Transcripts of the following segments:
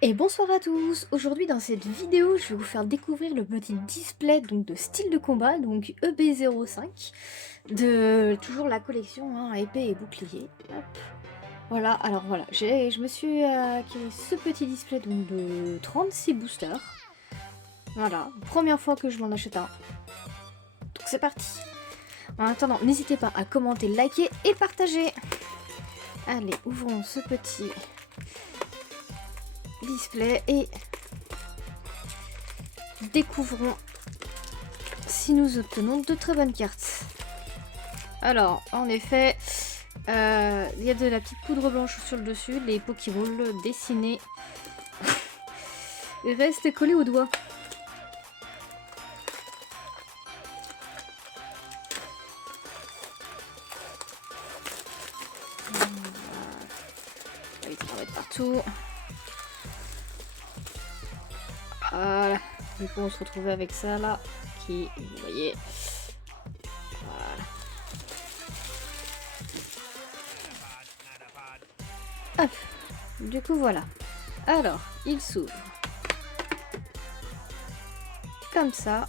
Et bonsoir à tous. Aujourd'hui dans cette vidéo je vais vous faire découvrir le petit display donc de style de combat, donc EB05, de toujours la collection hein, épée et bouclier. Hop. Voilà, alors voilà, je me suis acquis ce petit display donc de 36 boosters. Voilà, première fois que je m'en achète un. Donc c'est parti. En attendant, n'hésitez pas à commenter, liker et partager. Allez, ouvrons ce petit display et découvrons si nous obtenons de très bonnes cartes. Alors, en effet, il y a de la petite poudre blanche sur le dessus, les Pokéballs dessinés restent collés au doigt. On va les mettre partout. Voilà. Du coup, on se retrouvait avec ça là, qui, vous voyez, voilà. Hop. Du coup, voilà. Alors, il s'ouvre comme ça.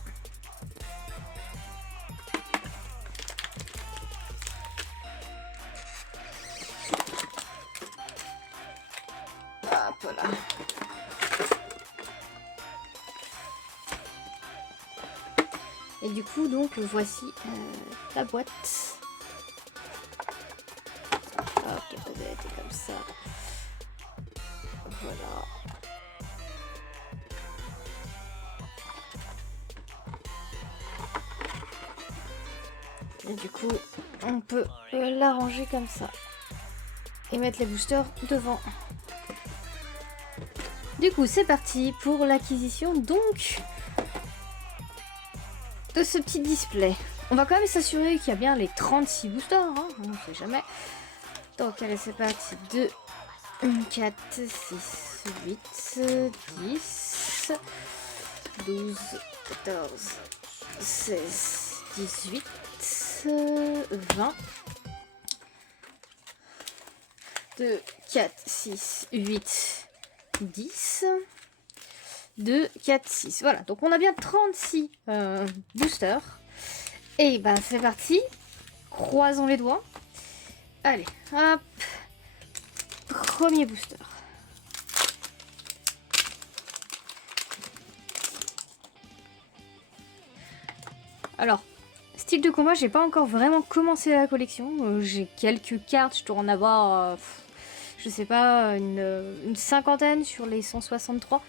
Hop là. Et du coup, donc, voici la boîte. Hop, elle a été comme ça. Voilà. Et du coup, on peut l'arranger comme ça. Et mettre les boosters devant. Du coup, c'est parti pour l'acquisition donc de ce petit display. On va quand même s'assurer qu'il y a bien les 36 boosters, hein, on ne sait jamais. Donc, allez, c'est parti. 2, 4, 6, 8, 10, 12, 14, 16, 18, 20. 2, 4, 6, 8, 10. 2, 4, 6. Voilà, donc on a bien 36 boosters. Et ben c'est parti. Croisons les doigts. Allez, hop. Premier booster. Alors, style de combat, j'ai pas encore vraiment commencé la collection. J'ai quelques cartes, je dois en avoir, je sais pas, une cinquantaine sur les 163.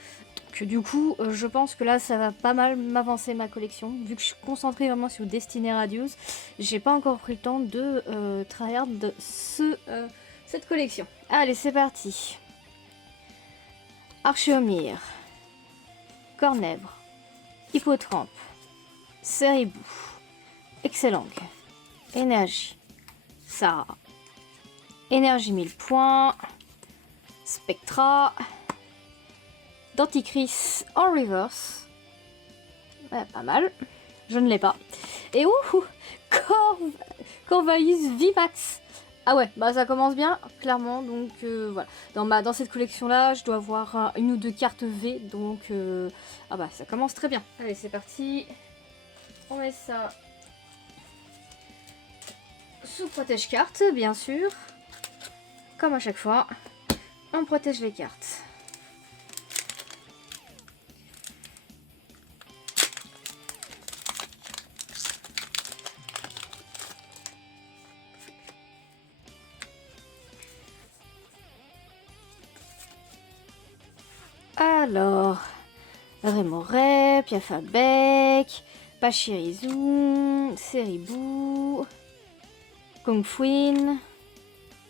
Que du coup, je pense que là, ça va pas mal m'avancer ma collection. Vu que je suis concentrée vraiment sur Destiny Radius, j'ai pas encore pris le temps de tryhard de cette collection. Allez, c'est parti. Archeomir, Cornèvre, Hippotrampe, Ceribou, Excellang, Énergie, Sarah, Énergie 1000 points, Spectra, Denticris en reverse. Ouais, pas mal. Je ne l'ai pas. Et ouh, Corvaïs Vivax. Ah ouais, bah ça commence bien, clairement. Donc voilà. Dans cette collection-là, je dois avoir une ou deux cartes V. Donc ah bah ça commence très bien. Allez, c'est parti. On met ça sous protège-carte, bien sûr. Comme à chaque fois, on protège les cartes. Alors, Rémoret, Piafabec, Pachirisu, Ceribou, Kungfuin,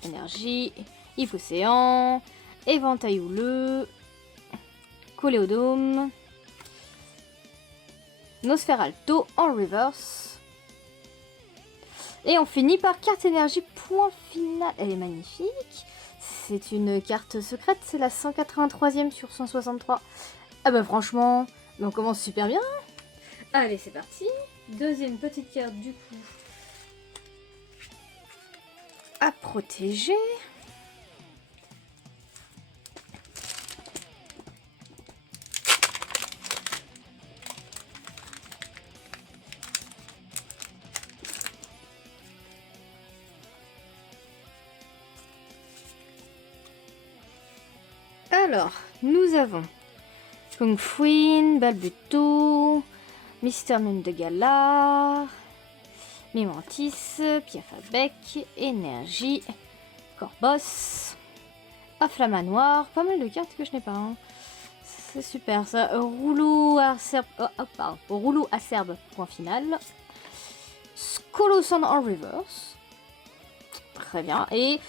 Énergie, Yves-Océan, Éventail houleux, Coléodome, Nosferalto en reverse. Et on finit par carte énergie point final. Elle est magnifique. C'est une carte secrète, c'est la 183e sur 163. Ah bah franchement, on commence super bien. Allez, c'est parti. Deuxième petite carte du coup à protéger. Alors, nous avons Kung Fuin, Balbuto, Mister Mime de Galar, Mimantis, Piafabec, Énergie, Corboss, Afflamanoir, pas mal de cartes que je n'ai pas. Hein. C'est super ça. Rouleau acerbe, Rouleau acerbe, point final. Colossal en reverse. Très bien. Et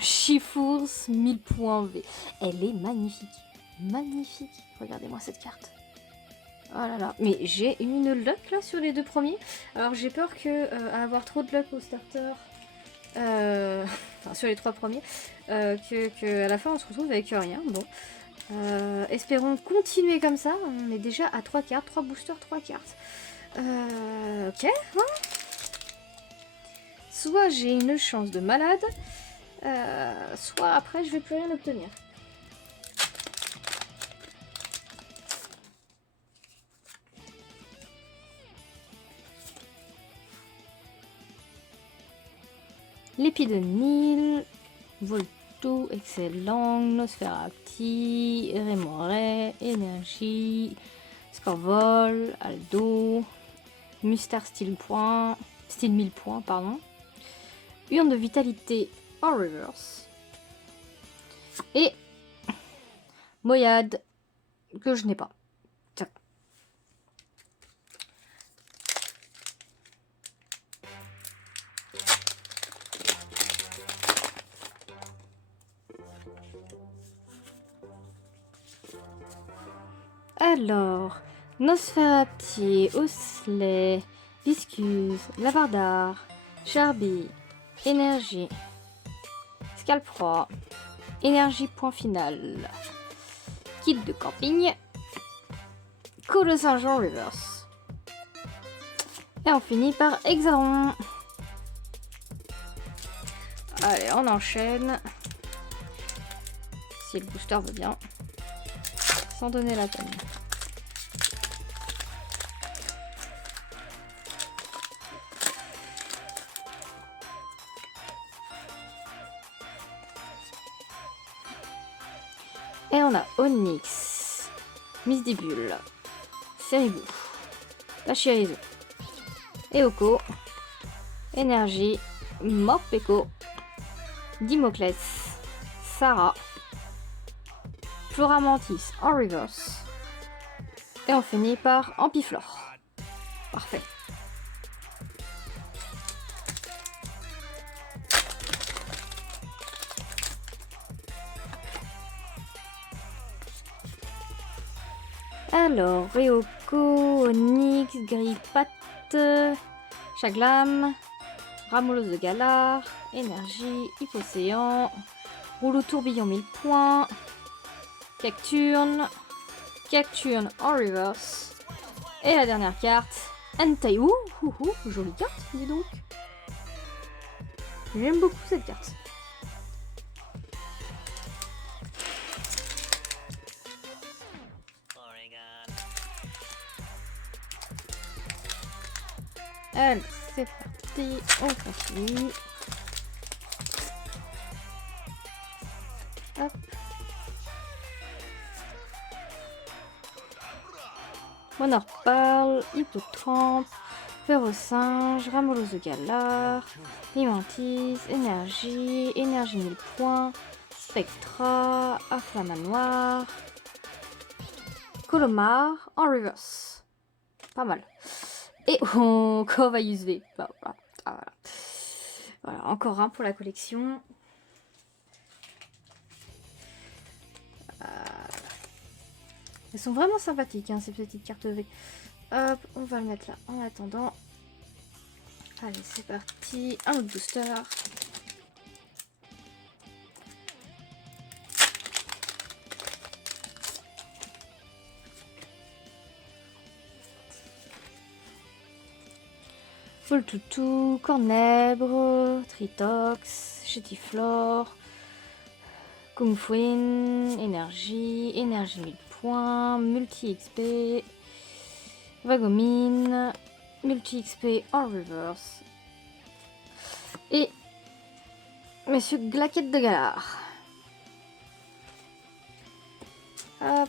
Chifours 1000 points V. Elle est magnifique. Magnifique. Regardez-moi cette carte. Oh là là. Mais j'ai une luck là sur les deux premiers. Alors j'ai peur que avoir trop de luck au starter. Enfin sur les trois premiers. Que à la fin on se retrouve avec rien. Bon. Espérons continuer comme ça. On est déjà à 3 cartes. 3 boosters, 3 cartes. Ok. Hein, soit j'ai une chance de malade. Soit après je vais plus rien obtenir. Lépidonil, Volto, excellent, Nosferati, Rémoret, Énergie, Scorvol, Aldo, Mustar style 1000 points, pardon. Urne de vitalité en reverse. Et Moyade, que je n'ai pas. Tiens. Alors, Nosferati, Osley, Viscuse, Lavardar, Charby, Énergie, Scalpfroid, Énergie point final, Kit de camping, Colossal en reverse. Et on finit par Hexadron. Allez, on enchaîne. Si le booster veut bien. Sans donner la peine. Et on a Onyx, Misdibule, Ceribou, Pachirizo, Eoko, Énergie, Morpeko, Dimoclès, Sarah, Floramantis en reverse. Et on finit par Ampiflore. Parfait. Alors, Ryoko, Onyx, Grippat, Chaglam, Ramolos de Galar, Énergie, Hypocéan, Rouleau tourbillon 1000 points, Cacturne, Cacturne en reverse. Et la dernière carte, Entei. Jolie carte, dis donc. J'aime beaucoup cette carte. Allez, c'est parti, on continue. Hop. Monorpal, Hippotrampe, Férocinge, Ramolos de Galar, Limantis, Énergie, Énergie 1000 points, Spectra, Afflamanoir, Colomar en reverse. Pas mal. Et on Corvus V. Bah, voilà. Ah, voilà. Voilà, encore un pour la collection. Elles sont vraiment sympathiques, hein, ces petites cartes V. Hop, on va le mettre là en attendant. Allez, c'est parti. Un autre booster. Voltoutou, Cornèbre, Tritox, Chétiflore, Kung Fuin, Énergie, Énergie 1000 points, Multi XP, Vagomine, Multi XP en reverse. Et Monsieur Glaquette de Galar. Hop.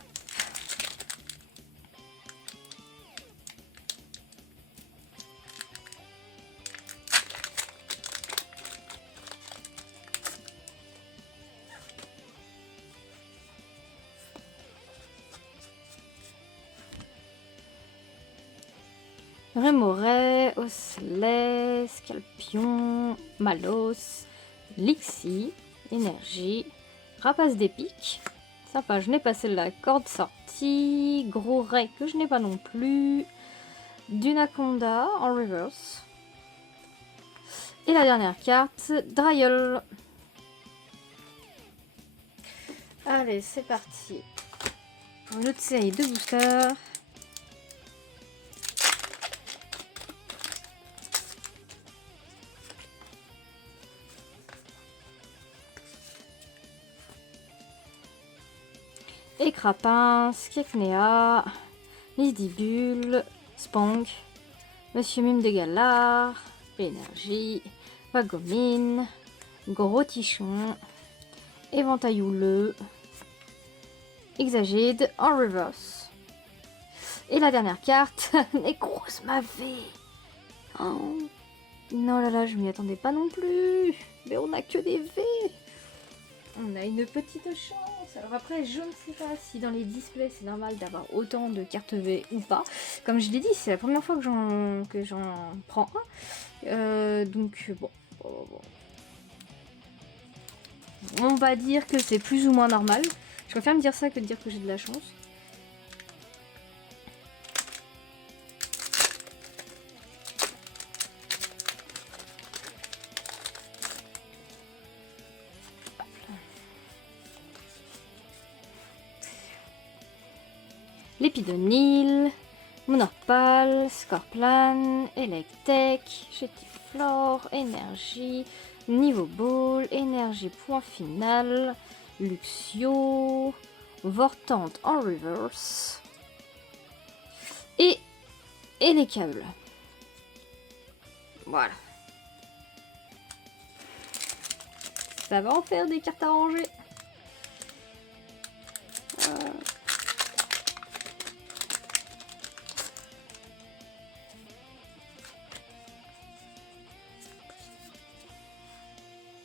Rémoret, Osselet, Scalpion, Malos, Lixie, Énergie, Rapace d'épique. Sympa, je n'ai pas celle-là. Corde sortie, Gros Ray que je n'ai pas non plus. Dunaconda en reverse. Et la dernière carte, Dryol. Allez, c'est parti. Une autre série de boosters. Écrapin, Skeknea, Misdibule, Spong, Monsieur Mime de Galar, Énergie, Wagomine, Gros Tichon, Éventail houleux, Exagide en reverse. Et la dernière carte, Necros Mavé. Oh. Non là là, je m'y attendais pas non plus. Mais on a que des V. On a une petite chance. Alors après, je ne sais pas si dans les displays c'est normal d'avoir autant de cartes V ou pas. Comme je l'ai dit, c'est la première fois que j'en prends un. Donc bon. On va dire que c'est plus ou moins normal. Je préfère me dire ça que de dire que j'ai de la chance. Lépidonil, Monorpal, Scorplan, Electek, Chetiflore, Énergie, Niveau Ball, Énergie Point Final, Luxio, Vortante en reverse et les câbles. Voilà. Ça va en faire des cartes à ranger.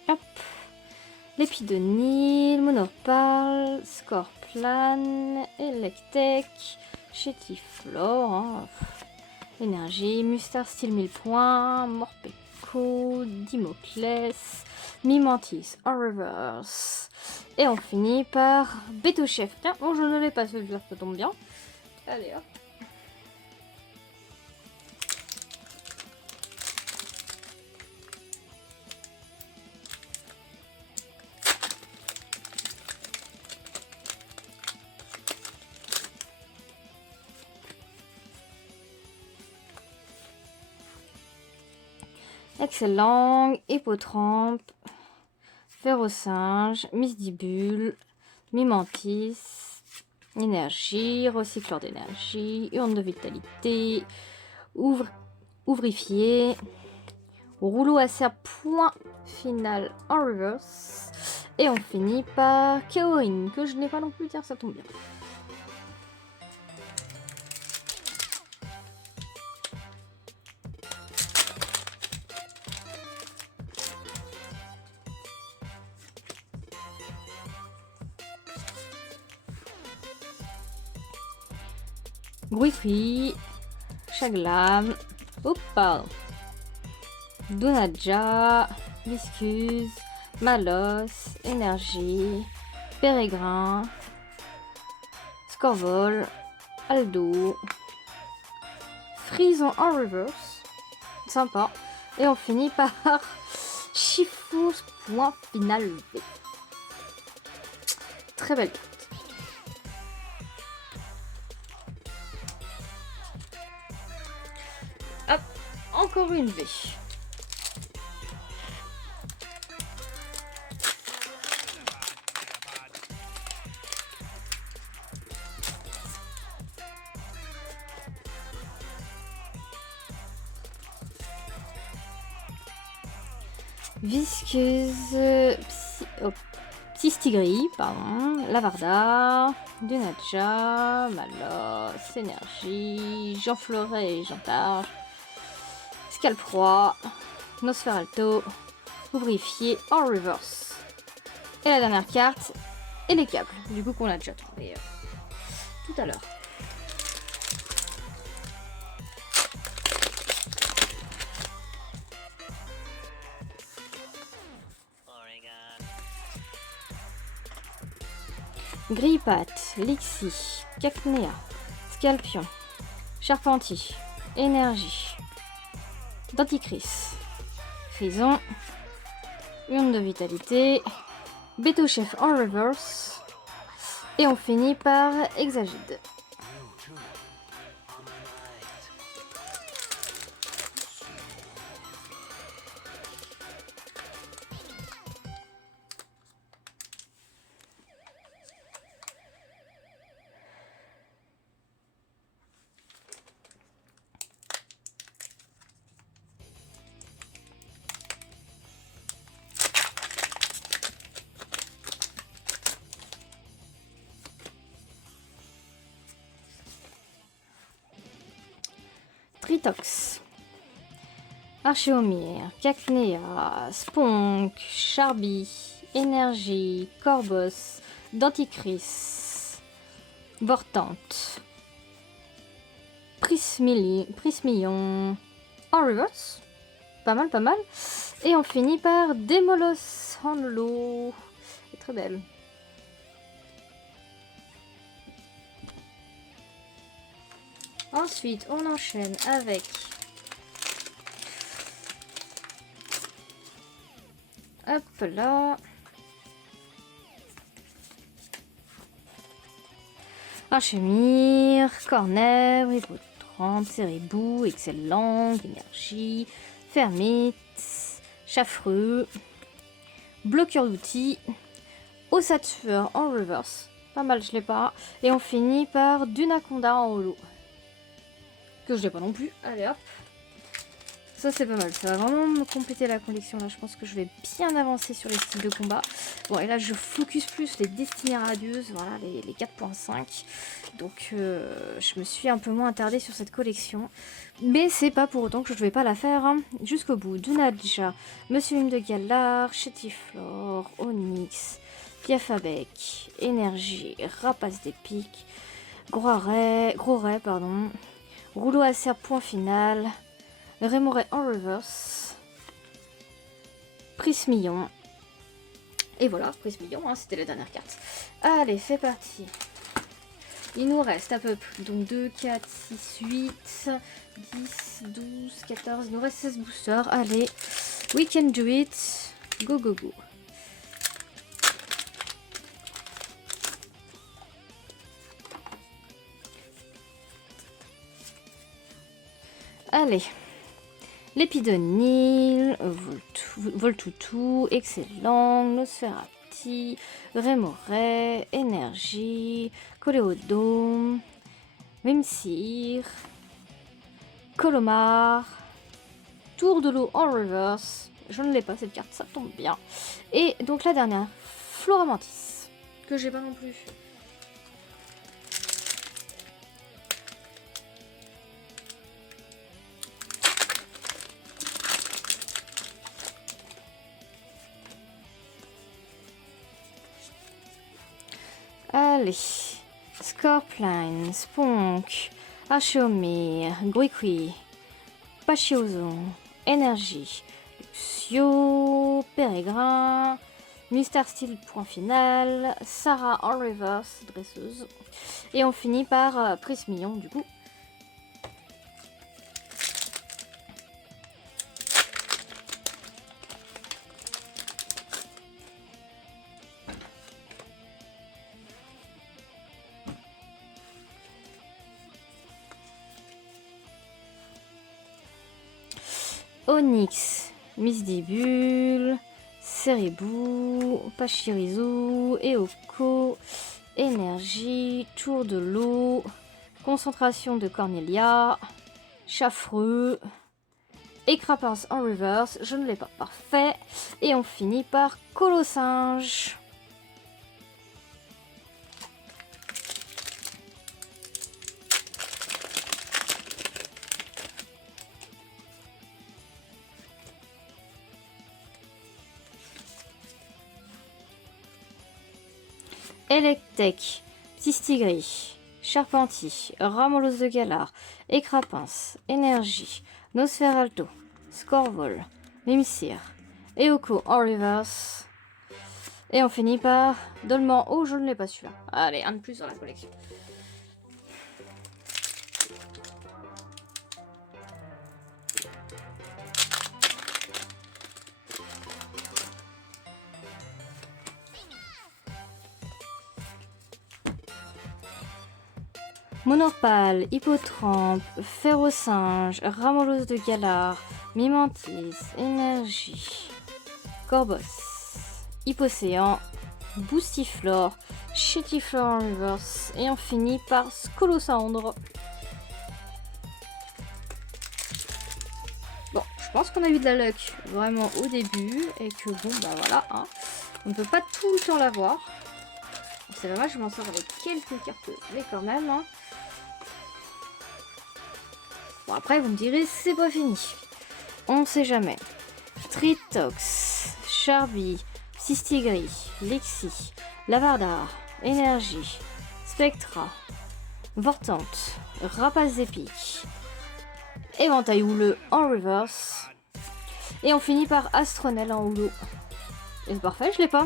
Hop. Lépidonil, Monorpal, Scorplan, Electek, Chetiflore, hein. Énergie, Mustar style 1000 points, Morpeko, Dimoclès, Mimantis en reverse. Et on finit par Beto Chef. Tiens, bon, je ne l'ai pas celui-là, ça tombe bien. Allez hop. Excellent, Hippotrampe, Ferrosinge, Misdibule, Mimantis, Énergie, Recycleur d'énergie, Urne de vitalité, Ouvrifié, Rouleau à serre point final en reverse. Et on finit par Kaorin, que je n'ai pas non plus, tiens, ça tombe bien. Gruifi, Chaglam, Opal, Donaja, Viscuse, Malos, Énergie, Pérégrin, Scorvol, Aldo, Frison en reverse, sympa, et on finit par Chifous point final V. Très belle carte. Hop, encore une V. Visqueuse, Tistigris, pardon, Lavarda, Dunaja, Malos, Énergie, Jean Fleuret et Jean Targe, Scalproie, Nosferalto, Ouvrifié en reverse. Et la dernière carte, et les câbles, du coup qu'on a déjà trouvé tout à l'heure. Grippat, Lixie, Cacnea, Scalpion, Charpentier, Énergie, Denticris, Frison, Urne de Vitalité, Béto-Chef en reverse, et on finit par Exagide. Tritox, Archéomir, Cacnea, Sponk, Charby, Énergie, Corbos, Denticris, Vortante, Prismillon, en reverse, pas mal, pas mal. Et on finit par Démolos Hanlo, très belle. Ensuite, on enchaîne avec hop là. Archemire, Cornèvre, Hippotrempe, Cérébou, Excellent, Énergie, Fermite, Chaffreux, Bloqueur d'outils, Ossature en reverse. Pas mal, je l'ai pas. Et on finit par Dunaconda en holo. Que je l'ai pas non plus. Allez hop. Ça c'est pas mal. Ça va vraiment me compléter la collection. Là, je pense que je vais bien avancer sur les styles de combat. Bon, et là, je focus plus les destinées radieuses. Voilà, les 4.5. Donc, je me suis un peu moins attardée sur cette collection. Mais c'est pas pour autant que je vais pas la faire hein, jusqu'au bout. Dunaja, Monsieur Lune de Galar, Chétiflore, Onyx, Piafabec, Énergie, Rapace des Pics, Gros Ray, pardon. Rouleau à serre, point final. Rémoret en reverse. Prismillon. Et voilà, Prismillon, hein, c'était la dernière carte. Allez, c'est parti. Il nous reste à peu près donc 2, 4, 6, 8, 10, 12, 14. Il nous reste 16 boosters. Allez, we can do it. Go, go, go. Allez, Lépidonil, Voltoutou, Excellent, Nosferati, Rémoret, Énergie, Coléodome, Vimsir, Colomar, Tour de l'eau en reverse. Je ne l'ai pas cette carte, ça tombe bien. Et donc la dernière, Floramantis, que j'ai pas non plus. Allez, Scorpline, Spunk, Archeomir, Gruiqui, Pachiozo, Énergie, Luxio, Pérégrin, Mister Steel, point final, Sarah en reverse, dresseuse, et on finit par Prismillon du coup. Onyx, Misdibule, Cérébou, Pachirisu, Eoko, Énergie, Tour de l'eau, Concentration de Cornelia, Chaffreux, Écrapince en reverse, je ne l'ai pas parfait, et on finit par Colossinge. Electek, Tistigris, Charpentier, Ramolos de Galar, Écrapince, Énergie, Nosferalto, Scorvol, Mimsir, Eoko en reverse. Et on finit par Dolman. Oh, je ne l'ai pas celui-là. Allez, un de plus dans la collection. Monopale, Hippotrampe, Ferrosinge, Ramolos de Galar, Mimantis, Énergie, Corbos, Hippocéan, Boostiflore, Chetiflore en reverse, et on finit par Scolosandre. Bon, je pense qu'on a eu de la luck vraiment au début, et que bon, bah voilà, hein, on ne peut pas tout le temps l'avoir. C'est dommage, je m'en sors avec quelques cartes, mais quand même, hein. Bon, après, vous me direz, c'est pas fini. On sait jamais. Tritox, Charby, Sistigri, Lexi, Lavardar, Énergie, Spectra, Vortante, Rapace épique, Éventail houleux en reverse. Et on finit par Astronel en houleux. Et c'est parfait, je l'ai pas.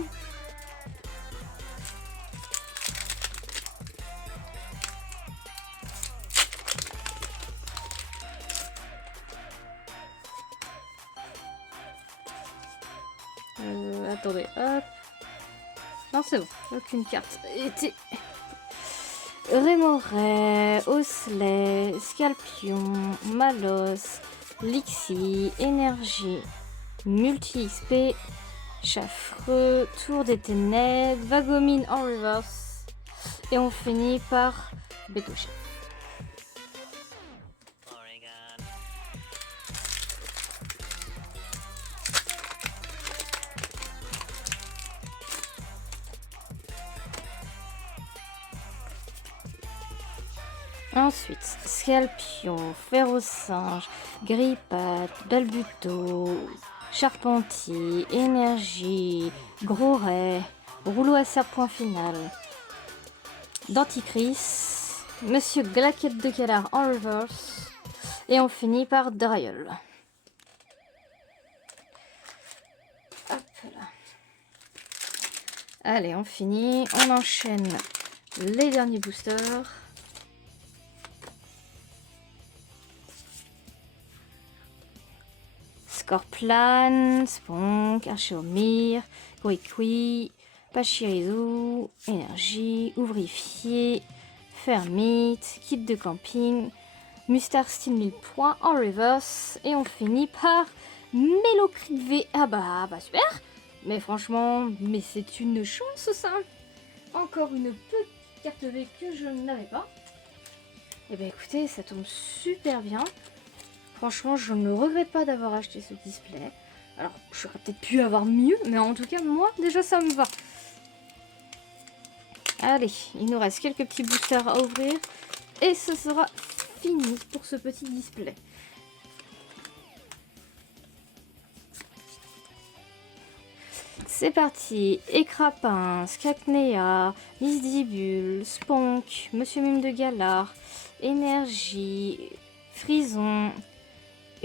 Attendez, hop. Non, c'est bon, aucune carte était. Rémoret, Osselet, Scalpion, Malos, Lixi, Énergie, Multi-XP, Chaffreux, Tour des Ténèbres, Vagomine en reverse. Et on finit par Bétochet. Ensuite, Scalpion, Ferrosinge, Grippat, Balbuto, Charpentier, Énergie, Gros Ray, Rouleau à serre point final, Denticris, Monsieur Glaquette de Galar en reverse, et on finit par Dariol. Hop là. Allez, on finit, on enchaîne les derniers boosters. Scorplan, Sponk, Archéomir, Quickie, Pachirizu, Énergie, Ouvrifié, Fermite, Kit de camping, Mustard Style 1000 points en reverse, et on finit par Mélocrit V. Ah bah super. Mais franchement, mais c'est une chance ça. Encore une petite carte V que je n'avais pas. Et bah écoutez, ça tombe super bien. Franchement, je ne regrette pas d'avoir acheté ce display. Alors, j'aurais peut-être pu avoir mieux, mais en tout cas, moi, déjà, ça me va. Allez, il nous reste quelques petits boosters à ouvrir. Et ce sera fini pour ce petit display. C'est parti. Écrapince, Cacnea, Misdibule, Sponk, Monsieur Mime de Galar, Énergie, Frison,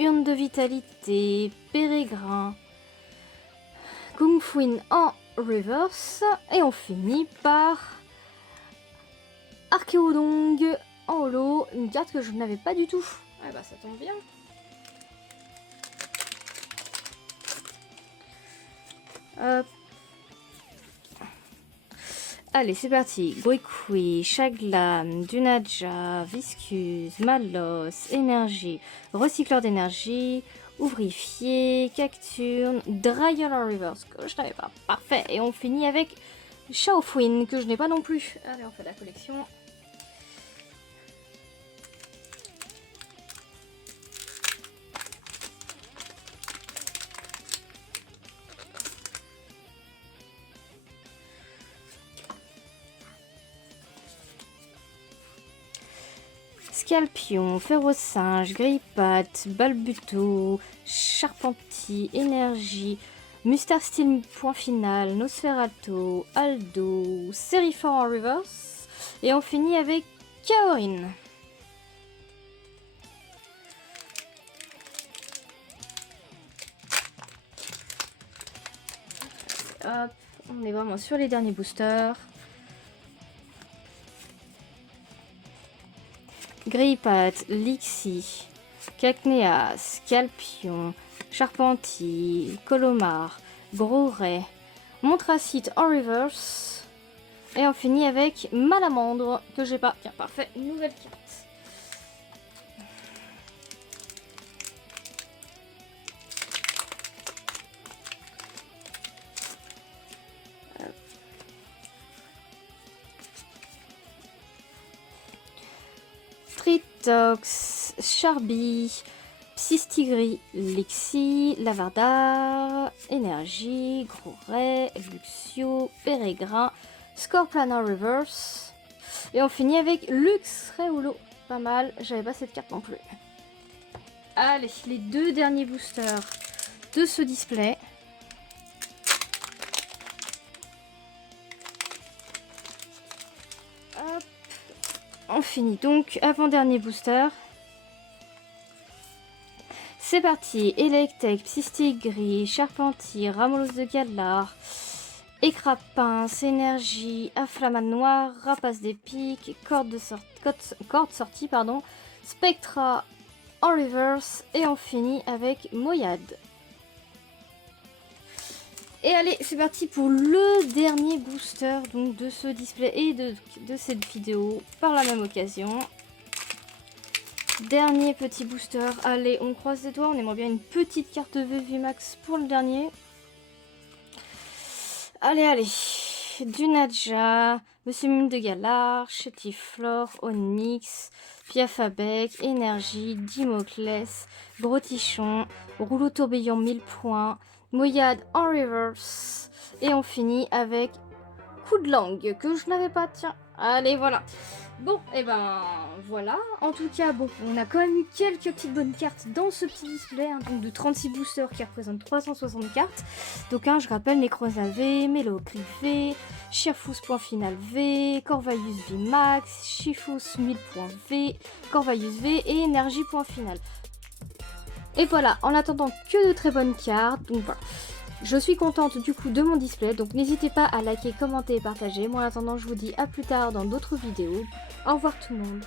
Urne de vitalité, Pérégrin, Kungfuin en reverse, et on finit par Archéodong en holo, une carte que je n'avais pas du tout. Ah bah ça tombe bien. Hop. Allez, c'est parti. Goikui, Chaglam, Dunaja, Viscus, Malos, Énergie, Recycleur d'énergie, Ouvrifié, Cacturne, Dryal en reverse, que je n'avais pas. Parfait. Et on finit avec Shaofuin, que je n'ai pas non plus. Allez, on fait la collection. Scalpion, Ferrosinge, Grippat, Balbuto, Charpentier, Énergie, Mustar Steel point final, Nosferatu, Aldo, Sériphore en reverse. Et on finit avec Kaorin. Hop, on est vraiment sur les derniers boosters. Greypat, Lixie, Cacnea, Scalpion, Charpentier, Colomar, Gros-Ray, Montracite en reverse. Et on finit avec Malamandre, que j'ai pas. Tiens, parfait, nouvelle carte. Tritox, Charby, Psystigris, Lexi, Lavardar, Énergie, Gros-Ray, Luxio, Pérégrin, Scorpion en reverse. Et on finit avec Lux Reulo. Pas mal, j'avais pas cette carte non plus. Allez, les deux derniers boosters de ce display. Hop. On finit donc avant-dernier booster. C'est parti. Electek, Psystigris, Charpentier, Ramolos de Galar, Écrapince, Énergie, Afflamat Noir, Rapace des Pics, corde sortie, pardon, Spectra en reverse. Et on finit avec Moyade. Et allez, c'est parti pour le dernier booster donc, de ce display et de cette vidéo par la même occasion. Dernier petit booster. Allez, on croise les doigts. On aimerait bien une petite carte VVMAX pour le dernier. Allez, allez. Du Nadja, Monsieur Mime de Galar, Chétiflore, Onyx, Piafabec, Énergie, Dimoclès, Grotichon, Rouleau tourbillon 1000 points, Moyade en reverse. Et on finit avec Coup de langue que je n'avais pas. Tiens, allez, voilà. Bon, et ben voilà. En tout cas, bon, on a quand même eu quelques petites bonnes cartes dans ce petit display, hein, donc de 36 boosters qui représentent 360 cartes. Donc, hein, je rappelle, Necrosa V, Mélocric V, Chiafous point final V, Corvalius V max, Chifous 1000 points V, Corvalius V et Énergie point final. Et voilà, en attendant que de très bonnes cartes, donc voilà. Je suis contente du coup de mon display, donc n'hésitez pas à liker, commenter et partager. Moi en attendant, je vous dis à plus tard dans d'autres vidéos. Au revoir tout le monde.